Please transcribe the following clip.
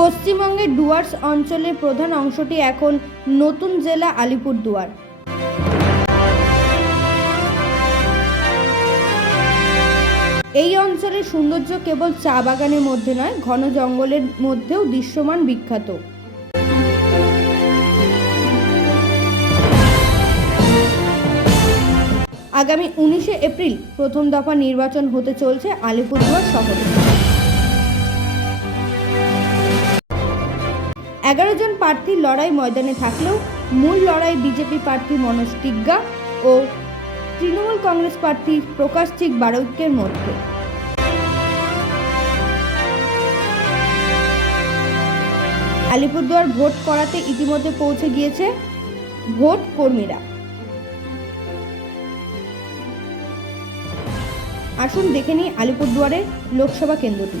পশ্চিমবঙ্গের ডুয়ার্স অঞ্চলের প্রধান অংশটি এখন নতুন জেলা আলিপুরদুয়ার। এই অঞ্চলের সৌন্দর্য কেবল চা বাগানের মধ্যে নয়, ঘন জঙ্গলের মধ্যেও দৃশ্যমান বিখ্যাত। আগামী উনিশে এপ্রিল প্রথম দফা নির্বাচন হতে চলছে আলিপুরদুয়ার শহরে। এগারো জন প্রার্থীর লড়াই ময়দানে থাকলেও মূল লড়াই বিজেপি প্রার্থী মনোজ টিগ্গা ও তৃণমূল কংগ্রেস প্রার্থী প্রকাশ চিক বারৈক্যের মধ্যে। আলিপুরদুয়ার ভোট করাতে ইতিমধ্যে পৌঁছে গিয়েছে ভোট কর্মীরা। আসুন দেখে নিই আলিপুরদুয়ারের লোকসভা কেন্দ্রটি।